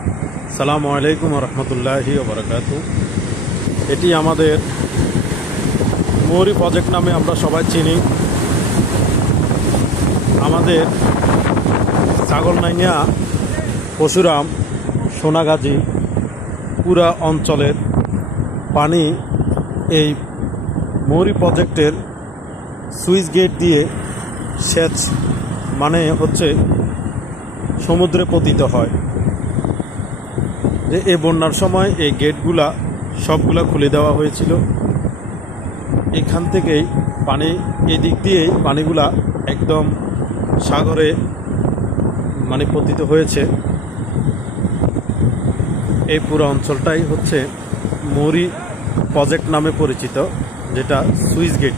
আসসালামু আলাইকুম রহমতুল্লাহি ওবরাকাতু। এটি আমাদের মৌরি প্রজেক্ট নামে আমরা সবাই চিনি। আমাদের ছাগলনাইয়া, পরশুরাম, সোনাগাজী পুরা অঞ্চলের পানি এই মৌরি প্রজেক্টের সুইচ গেট দিয়ে সেচ মানে হচ্ছে সমুদ্রে পতিত হয়। যে এই বন্যার সময় এই গেটগুলা সবগুলা খুলে দেওয়া হয়েছিল। এখান থেকেই পানি, এদিক দিয়েই পানিগুলা একদম সাগরে মানে পতিত হয়েছে। এই পুরো অঞ্চলটাই হচ্ছে মৌরি প্রজেক্ট নামে পরিচিত, যেটা সুইচ গেট।